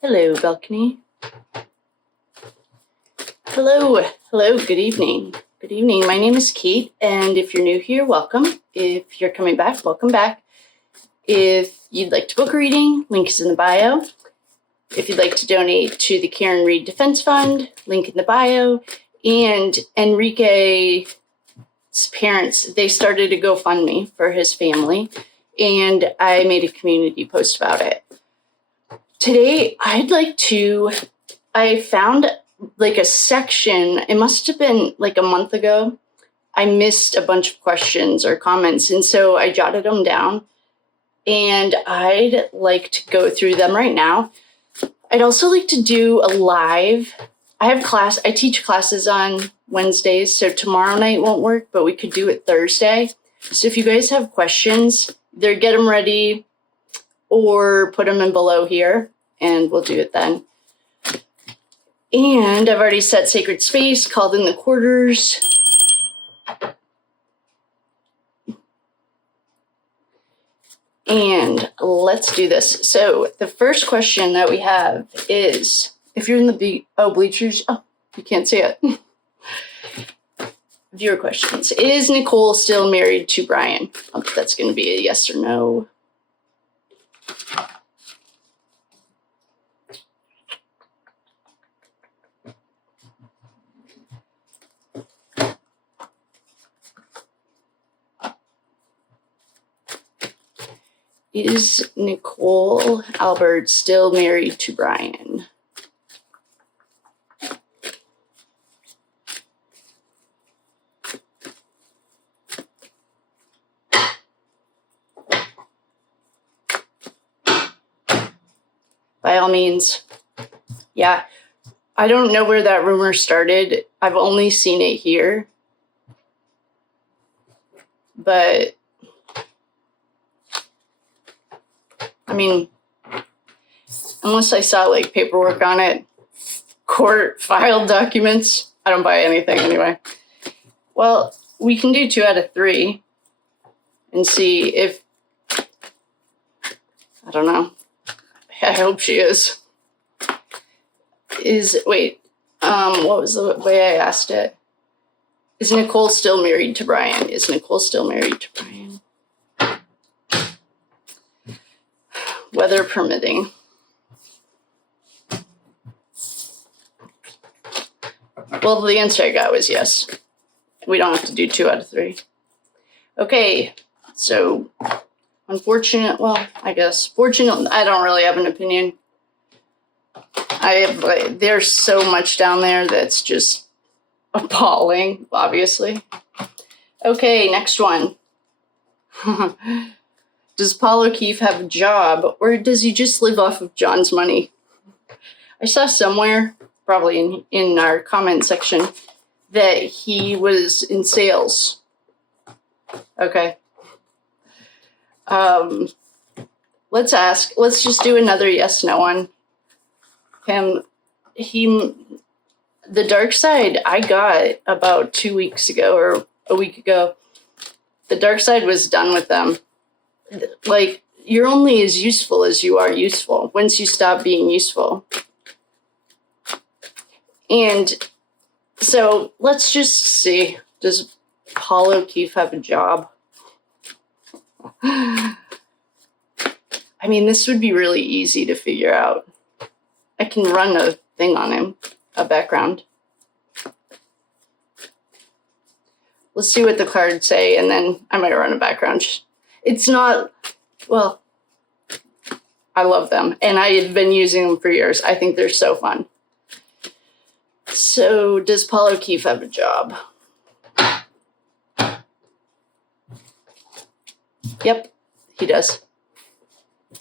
Hello, balcony. Hello, good evening. Good evening. My name is Kate, and if you're new here, welcome. If you're coming back, welcome back. If you'd like to book a reading, link is in the bio. If you'd like to donate to the Karen Reed Defense Fund, link in the bio. And Enrique's parents, they started a GoFundMe for his family, and I made a community post about it. Today, I found like a section, it must have been like a month ago. I missed a bunch of questions or comments, and so I jotted them down, and I'd like to go through them right now. I'd also like to do a live. I teach classes on Wednesdays, so tomorrow night won't work, but we could do it Thursday. So if you guys have questions, either get them ready or put them in below here, and we'll do it then. And I've already set sacred space, called in the quarters. And let's do this. So the first question that we have is, if you're in the bleachers, you can't see it. Viewer questions. Is Nicole still married to Brian? That's going to be a yes or no. Is Nicole Albert still married to Brian? By all means. Yeah. I don't know where that rumor started. I've only seen it here. But I mean, unless I saw like paperwork on it, court filed documents, I don't buy anything anyway. Well, we can do 2 out of 3 and see if, I don't know. I hope she is. What was the way I asked it? Is Nicole still married to Brian? Is Nicole still married to Brian? Weather permitting. Well, the answer I got was yes. We don't have to do 2 out of 3. Okay, so fortunate, I don't really have an opinion. There's so much down there that's just appalling, obviously. Okay, next one. Does Paul O'Keefe have a job, or does he just live off of John's money? I saw somewhere, probably in our comment section, that he was in sales. Okay. Let's just do another yes, no one. The dark side I got about 2 weeks ago or a week ago. The dark side was done with them. Like, you're only as useful as you are useful once you stop being useful. And so let's just see, does Paul O'Keefe have a job? I mean, this would be really easy to figure out. I can run a thing on him, a background. Let's see what the cards say, and then I might run a background. It's not, I love them, and I have been using them for years. I think they're so fun. So, does Paul O'Keefe have a job? Yep, he does.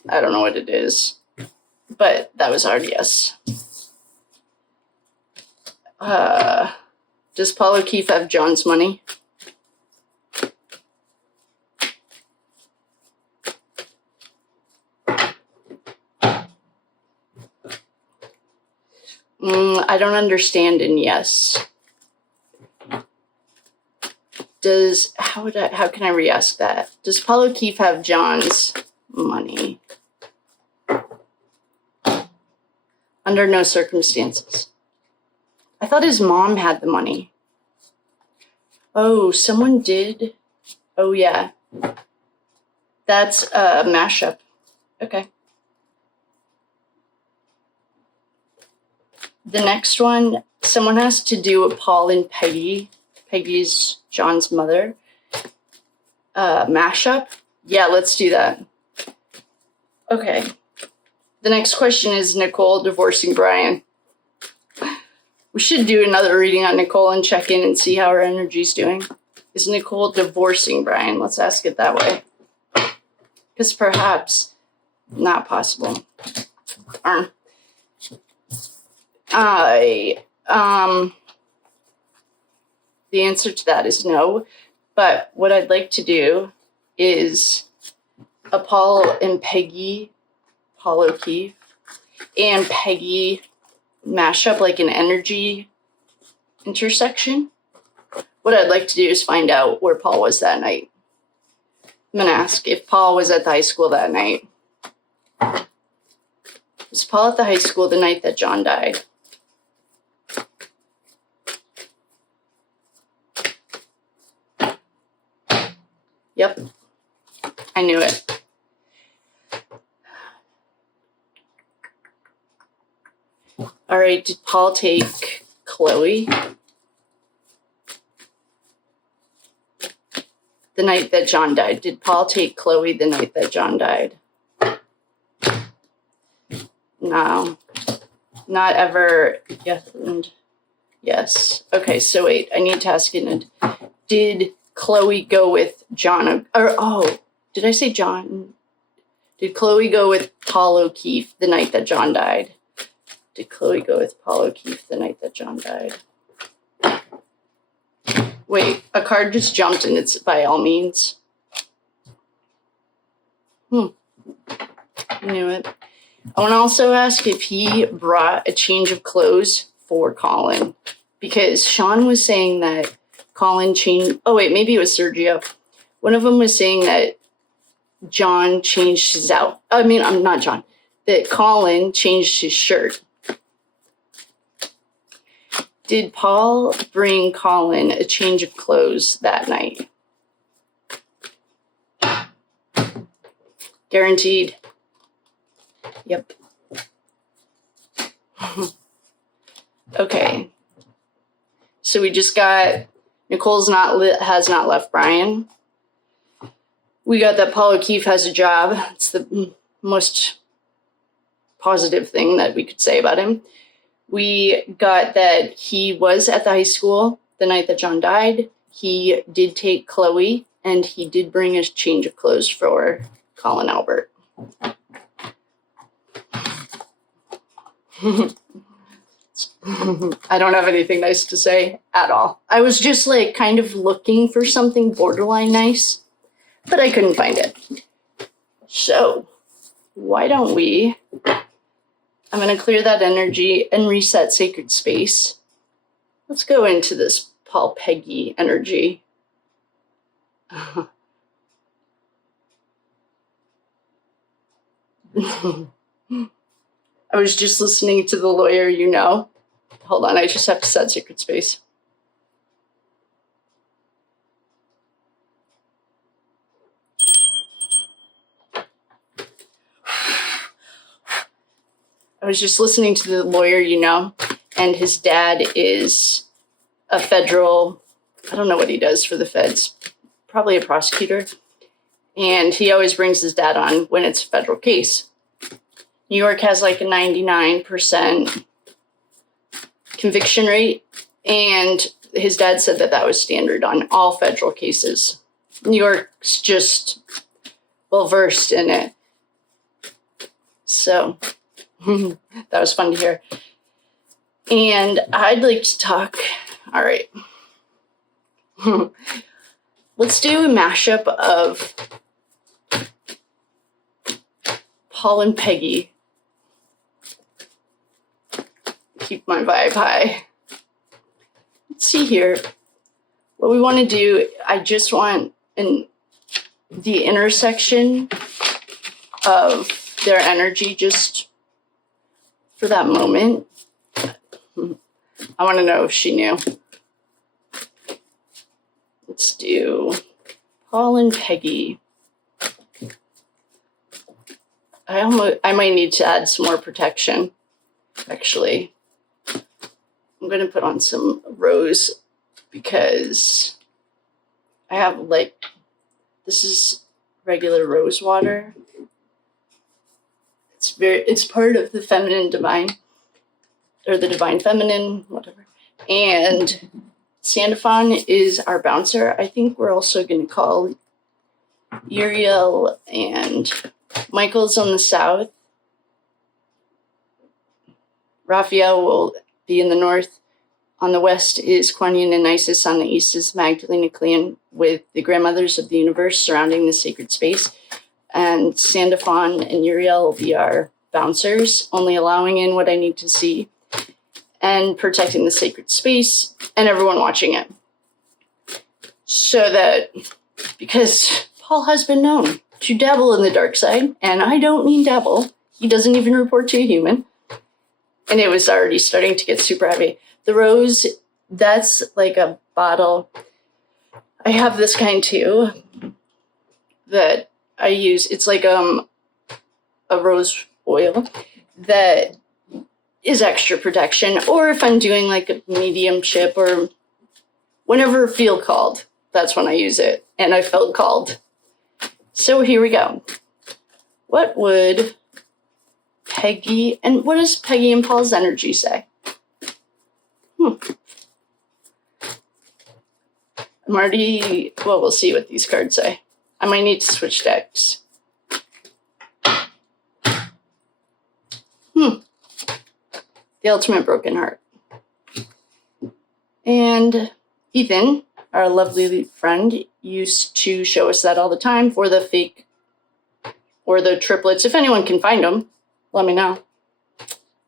I don't know what it is, but that was hard yes. Does Paul O'Keefe have John's money? I don't understand in yes. How can I re-ask that? Does Paul O'Keefe have John's money? Under no circumstances. I thought his mom had the money. Oh, someone did. Oh, yeah. That's a mashup. Okay. The next one, someone has to do a Paul and Peggy. Peggy's John's mother. Mashup. Yeah, let's do that. Okay. The next question is Nicole divorcing Brian. We should do another reading on Nicole and check in and see how her energy's doing. Is Nicole divorcing Brian? Let's ask it that way. Because perhaps not possible. The answer to that is no. But what I'd like to do is a Paul and Peggy, Paul O'Keefe, and Peggy mashup, like an energy intersection. What I'd like to do is find out where Paul was that night. I'm going to ask if Paul was at the high school that night. Was Paul at the high school the night that John died? Yep. I knew it. All right, did Paul take Chloe the night that John died? Did Paul take Chloe the night that John died? No, not ever. Yes. Yes. Okay, so wait, I need to ask you, did Chloe go with John? Did I say John? Did Chloe go with Paul O'Keefe the night that John died? Did Chloe go with Paul O'Keefe the night that John died? Wait, a card just jumped and it's by all means. I knew it. I want to also ask if he brought a change of clothes for Colin. Because Sean was saying that Colin changed... Oh, wait, maybe it was Sergio. One of them was saying that John changed his out... not John. That Colin changed his shirt. Did Paul bring Colin a change of clothes that night? Guaranteed. Yep. Okay. So we just got Nicole's has not left Brian. We got that Paul O'Keefe has a job. It's the most positive thing that we could say about him. We got that he was at the high school the night that John died. He did take Chloe, and he did bring a change of clothes for Colin Albert. I don't have anything nice to say at all. I was just like kind of looking for something borderline nice, but I couldn't find it. So why don't we... I'm going to clear that energy and reset sacred space. Let's go into this Paul Peggy energy. I was just listening to the lawyer, you know. Hold on, I just have to set sacred space. I was just listening to the lawyer, you know, and his dad is a federal, I don't know what he does for the feds, probably a prosecutor. And he always brings his dad on when it's a federal case. New York has like a 99% conviction rate, and his dad said that was standard on all federal cases. New York's just well versed in it. So... that was fun to hear. And I'd like to talk. All right. Let's do a mashup of Paul and Peggy. Keep my vibe high. Let's see here. What we want to do, I just want the intersection of their energy just for that moment. I want to know if she knew. Let's do Paul and Peggy. I might need to add some more protection, actually. I'm going to put on some rose because I have this is regular rose water. It's part of the feminine divine, or the divine feminine, whatever. And Sandafon is our bouncer. I think we're also going to call Uriel and Michael's on the south. Raphael will be in the north. On the west is Kuan Yin and Isis. On the east is Magdalena Clean, with the grandmothers of the universe surrounding the sacred space. And Sandafon and Uriel will be our bouncers, only allowing in what I need to see and protecting the sacred space and everyone watching it. So that, because Paul has been known to dabble in the dark side, and I don't mean dabble, he doesn't even report to a human. And it was already starting to get super heavy. The rose, that's like a bottle. I have this kind too that I use. It's like a rose oil that is extra protection. Or if I'm doing like a mediumship or whenever I feel called, that's when I use it. And I felt called. So here we go. What would Peggy, and what does Peggy and Paul's energy say? Well, we'll see what these cards say. I might need to switch decks. The ultimate broken heart. And Ethan, our lovely friend, used to show us that all the time for the fake or the triplets. If anyone can find them, let me know.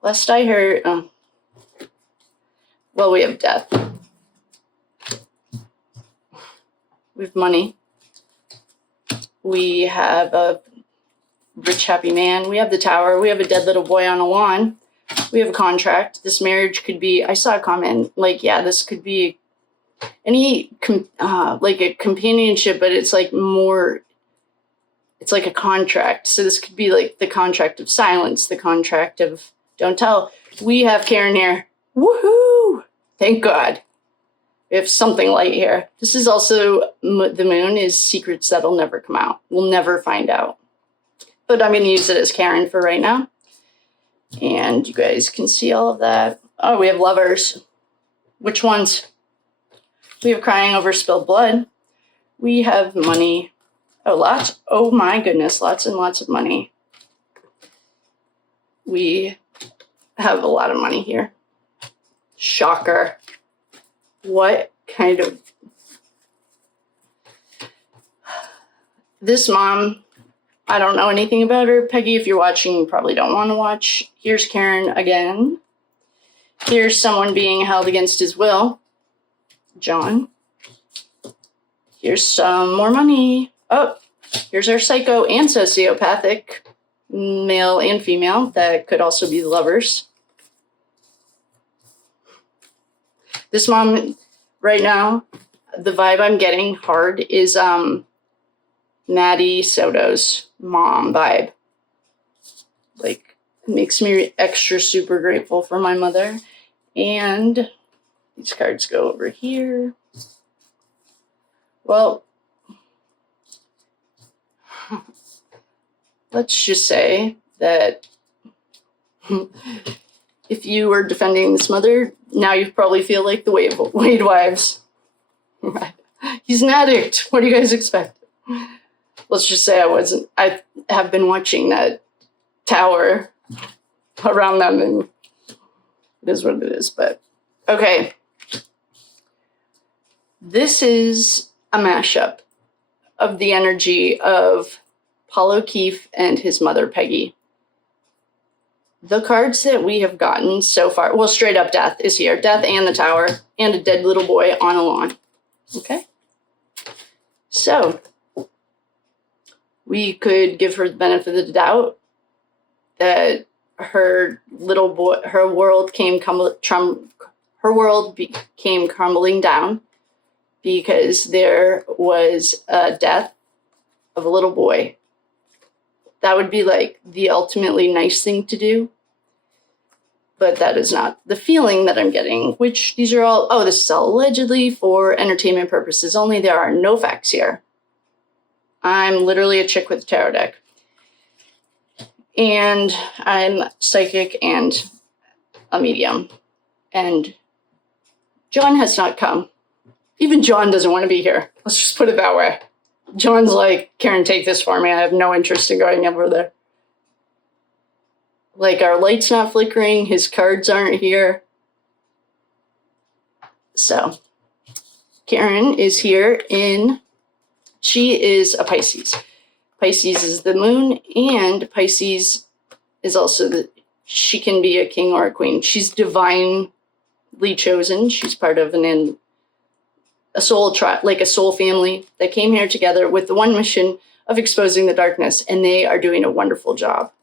Last I heard, well, we have death. We have money. We have a rich, happy man. We have the tower. We have a dead little boy on a lawn. We have a contract. This marriage could be, I saw a comment, like, yeah, this could be any, like a companionship, but it's like more, it's like a contract. So this could be like the contract of silence, the contract of don't tell. We have Karen here. Woohoo! Thank God. We have something light here. This is also, the moon is secrets that'll never come out. We'll never find out. But I'm going to use it as Karen for right now. And you guys can see all of that. Oh, we have lovers. Which ones? We have crying over spilled blood. We have money. Oh, lots. Oh my goodness, lots and lots of money. We have a lot of money here. Shocker. What kind of... This mom, I don't know anything about her. Peggy, if you're watching, you probably don't want to watch. Here's Karen again. Here's someone being held against his will. John. Here's some more money. Oh, here's our psycho and sociopathic, male and female. That could also be the lovers. This mom, right now, the vibe I'm getting hard is Maddie Soto's mom vibe. Like, it makes me extra super grateful for my mother. And these cards go over here. Well, let's just say that if you were defending this mother, now you probably feel like the Wade wives. He's an addict. What do you guys expect? Let's just say I have been watching that tower around them, and it is what it is. But okay. This is a mashup of the energy of Paul O'Keefe and his mother, Peggy. The cards that we have gotten so far, well, straight up death is here. Death and the tower and a dead little boy on a lawn. Okay. So we could give her the benefit of the doubt that her little boy, her world became crumbling down because there was a death of a little boy. That would be like the ultimately nice thing to do. But that is not the feeling that I'm getting, which these are all, this is all allegedly for entertainment purposes only. There are no facts here. I'm literally a chick with a tarot deck. And I'm psychic and a medium. And John has not come. Even John doesn't want to be here. Let's just put it that way. John's like, Karen, take this for me. I have no interest in going over there. Like, our light's not flickering. His cards aren't here. So, Karen is here she is a Pisces. Pisces is the moon, and Pisces is also she can be a king or a queen. She's divinely chosen. She's part of a soul tribe, like a soul family that came here together with the one mission of exposing the darkness, and they are doing a wonderful job.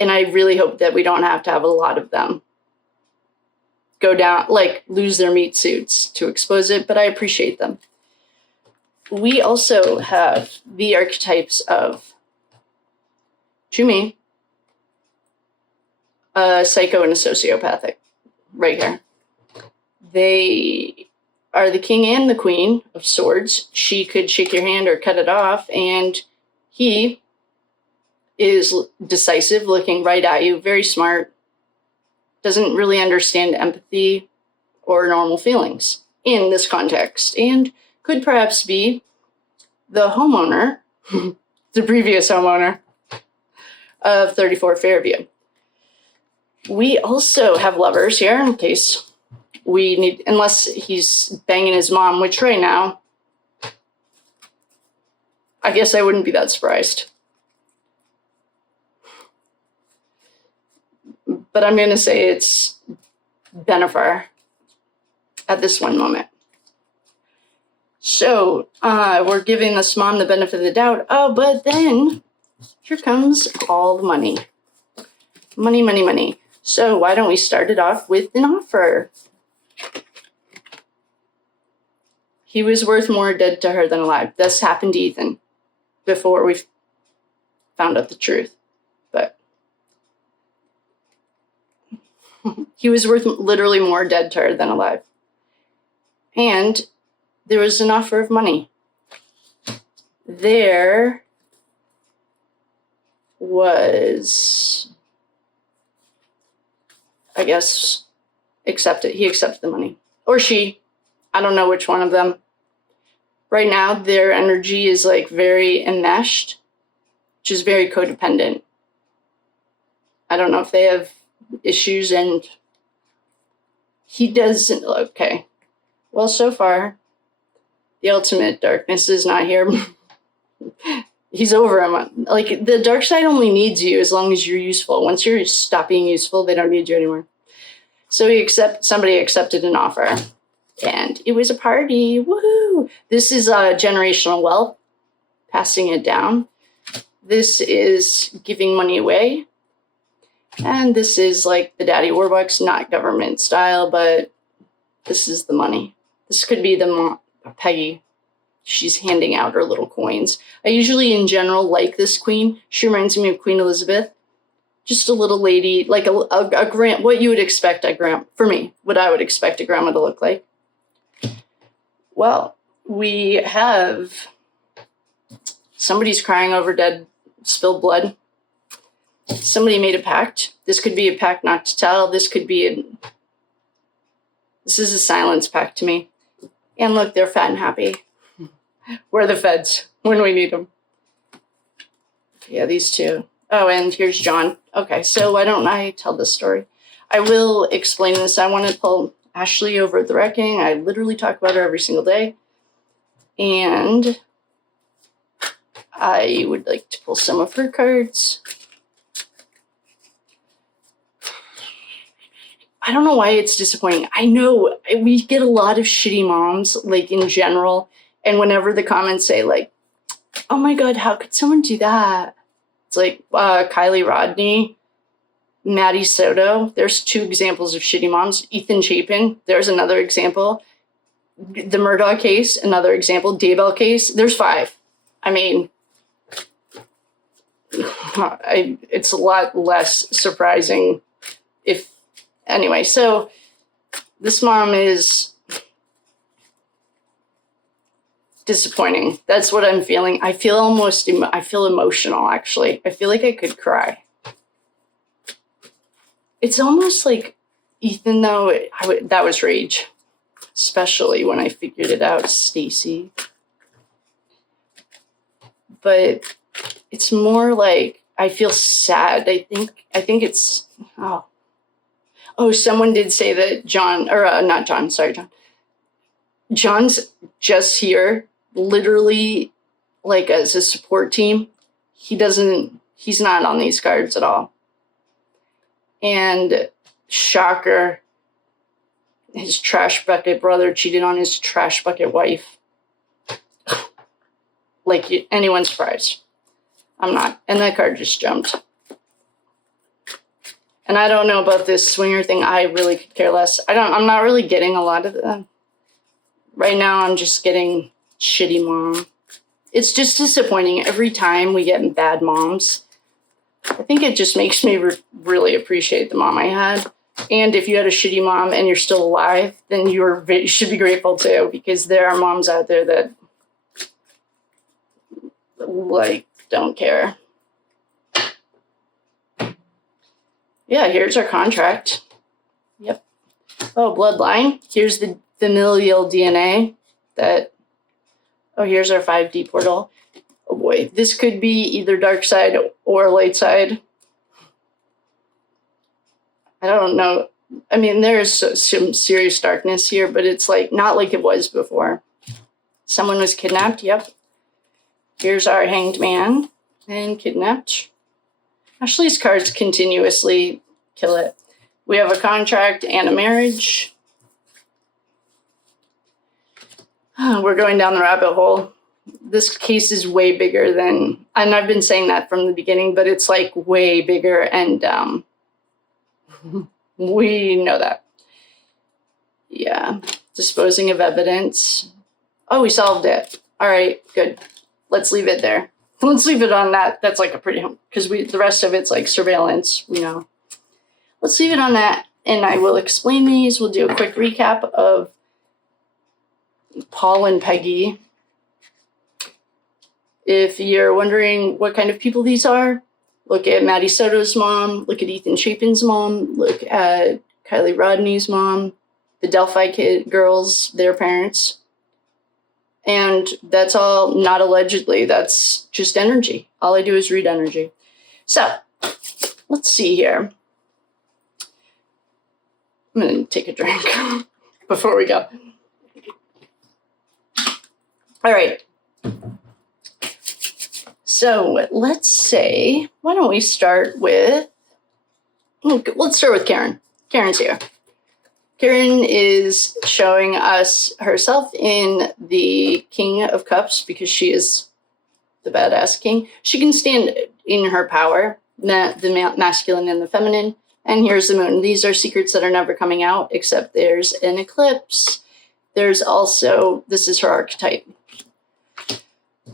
And I really hope that we don't have to have a lot of them go down, like lose their meat suits to expose it, but I appreciate them. We also have the archetypes of, to me, a psycho and a sociopathic right here. They are the king and the queen of swords. She could shake your hand or cut it off, and he is decisive, looking right at you, very smart, doesn't really understand empathy or normal feelings in this context, and could perhaps be the homeowner, the previous homeowner of 34 Fairview. We also have lovers here in case we need, unless he's banging his mom, which right now, I guess I wouldn't be that surprised. But I'm going to say it's Bennifer at this one moment. So we're giving this mom the benefit of the doubt. Oh, but then here comes all the money. Money, money, money. So why don't we start it off with an offer? He was worth more dead to her than alive. This happened to Ethan before we found out the truth. But he was worth literally more dead to her than alive. And there was an offer of money. There was, I guess, he accepted the money. Or she, I don't know which one of them. Right now, their energy is like very enmeshed, which is very codependent. I don't know if they have issues, and he doesn't. Okay. Well, so far, the ultimate darkness is not here. He's over him. Like, the dark side only needs you as long as you're useful. Once you're stop being useful, they don't need you anymore. So somebody accepted an offer, and it was a party. Woohoo! This is generational wealth, passing it down. This is giving money away. And this is like the Daddy Warbucks, not government style, but this is the money. This could be the mom, Peggy. She's handing out her little coins. I usually, in general, like this queen. She reminds me of Queen Elizabeth. Just a little lady, like a grand, what you would expect for me, what I would expect a grandma to look like. Well, we have somebody's crying over dead, spilled blood. Somebody made a pact. This could be a pact not to tell. This is a silence pact to me. And look, they're fat and happy. We're the feds when we need them. Yeah, these two. Oh, and here's John. Okay, so why don't I tell this story? I will explain this. I want to pull Ashley over at the Reckoning. I literally talk about her every single day. And I would like to pull some of her cards. I don't know why it's disappointing. I know we get a lot of shitty moms, like in general. And whenever the comments say like, oh my God, how could someone do that? It's like Kylie, Rodney. Maddie Soto, there's 2 examples of shitty moms. Ethan Chapin, there's another example. The Murdoch case, another example. Daybell case, there's 5. I mean, it's a lot less surprising if, anyway, so this mom is disappointing. That's what I'm feeling. I feel emotional, actually. I feel like I could cry. It's almost like Ethan, though, that was rage. Especially when I figured it out, Stacy. But it's more like I feel sad. I think it's someone did say that John's just here literally like as a support team. He's not on these cards at all. And shocker, his trash bucket brother cheated on his trash bucket wife. Like anyone's surprised. I'm not. And that card just jumped. And I don't know about this swinger thing. I really could care less. I'm not really getting a lot of them. Right now, I'm just getting shitty mom. It's just disappointing every time we get bad moms. I think it just makes me really appreciate the mom I had. And if you had a shitty mom and you're still alive, then you should be grateful too, because there are moms out there that like don't care. Yeah, here's our contract. Yep. Oh, bloodline. Here's the familial DNA here's our 5D portal. Oh boy, this could be either dark side or light side. I don't know. I mean, there's some serious darkness here, but it's like not like it was before. Someone was kidnapped. Yep. Here's our hanged man and kidnapped. Ashley's cards continuously kill it. We have a contract and a marriage. We're going down the rabbit hole. This case is way bigger than, and I've been saying that from the beginning, but it's like way bigger, and we know that. Yeah. Disposing of evidence. Oh, we solved it. All right, good. Let's leave it there. Let's leave it on that. That's like a pretty, because the rest of it's like surveillance, we know. Let's leave it on that, and I will explain these. We'll do a quick recap of Paul and Peggy. If you're wondering what kind of people these are, look at Maddie Soto's mom, look at Ethan Chapin's mom, look at Kiley Rodney's mom, the Delphi girls, their parents. And that's all not allegedly, that's just energy. All I do is read energy. So, let's see here. I'm going to take a drink before we go. All right. So let's say, why don't we start with, let's start with Karen. Karen's here. Karen is showing us herself in the King of Cups because she is the badass king. She can stand in her power, the masculine and the feminine. And here's the moon. These are secrets that are never coming out, except there's an eclipse. There's also, this is her archetype.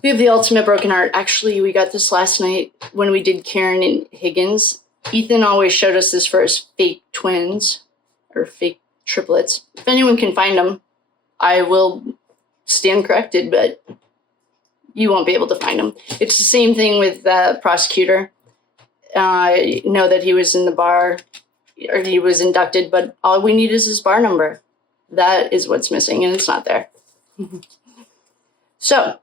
We have the ultimate broken heart. Actually, we got this last night when we did Karen and Higgins. Ethan always showed us this for his fake twins or fake triplets. If anyone can find them, I will stand corrected, but you won't be able to find them. It's the same thing with the prosecutor. I know that he was in the bar or he was inducted, but all we need is his bar number. That is what's missing, and it's not there. So,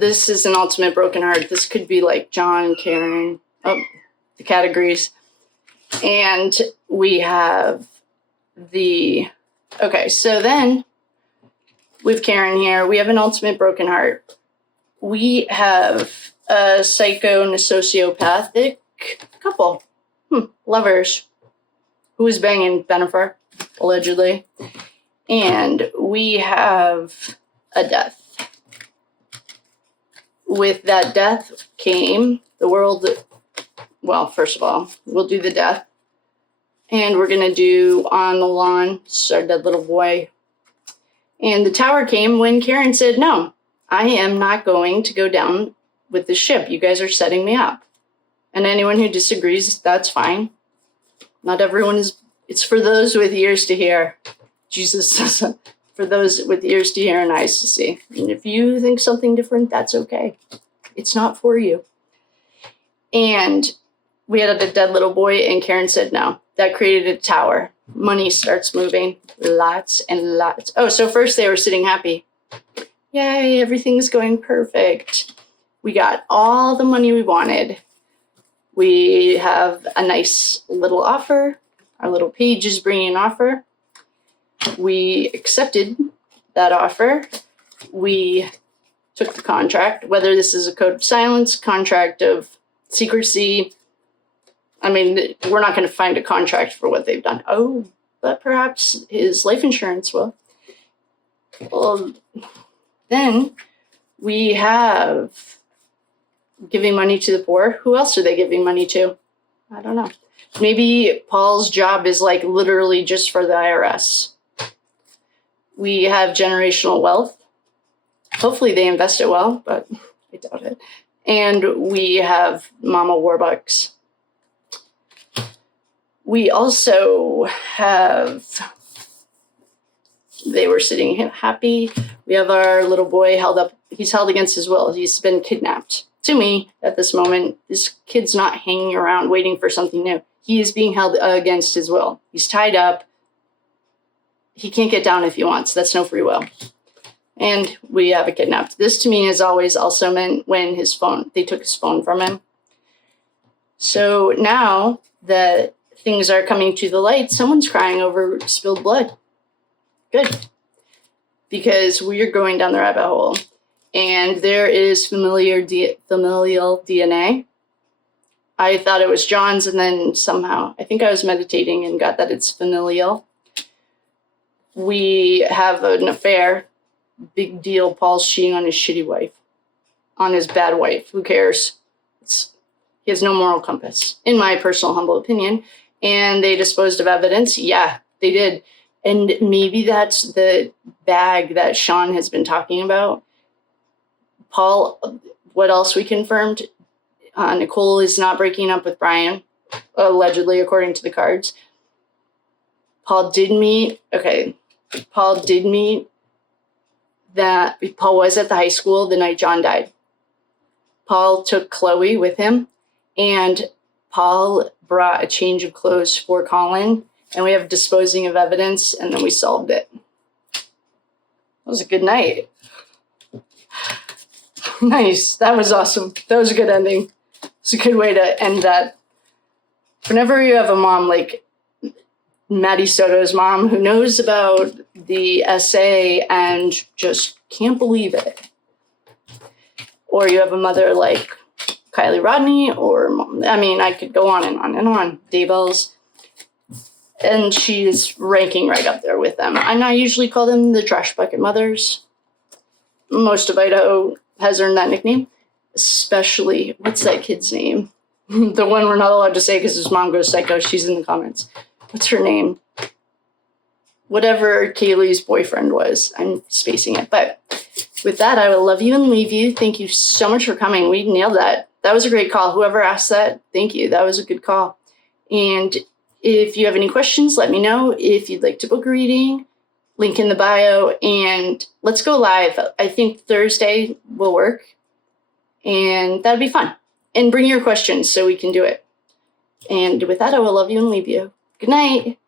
this is an ultimate broken heart. This could be like John, Karen, the categories. And we have okay, so then with Karen here, we have an ultimate broken heart. We have a psycho and a sociopathic couple, lovers, who is banging Bennifer, allegedly. And we have a death. With that death came the world well, first of all, we'll do the death. And we're going to do on the lawn, our dead little boy. And the tower came when Karen said, no, I am not going to go down with the ship. You guys are setting me up. And anyone who disagrees, that's fine. Not everyone is, it's for those with ears to hear. Jesus says, for those with ears to hear and eyes to see. And if you think something different, that's okay. It's not for you. And we had a dead little boy, and Karen said no. That created a tower. Money starts moving. Lots and lots. Oh, so first they were sitting happy. Yay, everything's going perfect. We got all the money we wanted. We have a nice little offer. Our little page is bringing an offer. We accepted that offer. We took the contract, whether this is a code of silence, contract of secrecy. I mean, we're not going to find a contract for what they've done. Oh, but perhaps his life insurance will. Well, then we have giving money to the poor. Who else are they giving money to? I don't know. Maybe Paul's job is like literally just for the IRS. We have generational wealth. Hopefully they invest it well, but I doubt it. And we have Mama Warbucks. We also have, they were sitting happy. We have our little boy held up. He's held against his will. He's been kidnapped. To me, at this moment, this kid's not hanging around waiting for something new. He is being held against his will. He's tied up. He can't get down if he wants. That's no free will. And we have a kidnapped. This to me has always also meant when they took his phone from him. So now that things are coming to the light, someone's crying over spilled blood. Good. Because we're going down the rabbit hole. And there is familial DNA. I thought it was John's, and then somehow, I think I was meditating and got that it's familial. We have an affair. Big deal. Paul's cheating on his shitty wife. On his bad wife. Who cares? He has no moral compass, in my personal humble opinion. And they disposed of evidence. Yeah, they did. And maybe that's the bag that Sean has been talking about. Paul, what else we confirmed? Nicole is not breaking up with Brian, allegedly, according to the cards. Paul did meet that Paul was at the high school the night John died. Paul took Chloe with him, and Paul brought a change of clothes for Colin, and we have disposing of evidence, and then we solved it. That was a good night. Nice. That was awesome. That was a good ending. It's a good way to end that. Whenever you have a mom like Maddie Soto's mom who knows about the essay and just can't believe it, or you have a mother like Kylie Rodney, I could go on and on and on. Daybells. And she's ranking right up there with them. And I usually call them the trash bucket mothers. Most of Idaho has earned that nickname. Especially, what's that kid's name? The one we're not allowed to say because his mom goes psycho. She's in the comments. What's her name? Whatever Kaylee's boyfriend was. I'm spacing it. But with that, I will love you and leave you. Thank you so much for coming. We nailed that. That was a great call. Whoever asked that, thank you. That was a good call. And if you have any questions, let me know. If you'd like to book a reading, link in the bio. And let's go live. I think Thursday will work. And that'd be fun. And bring your questions so we can do it. And with that, I will love you and leave you. Good night.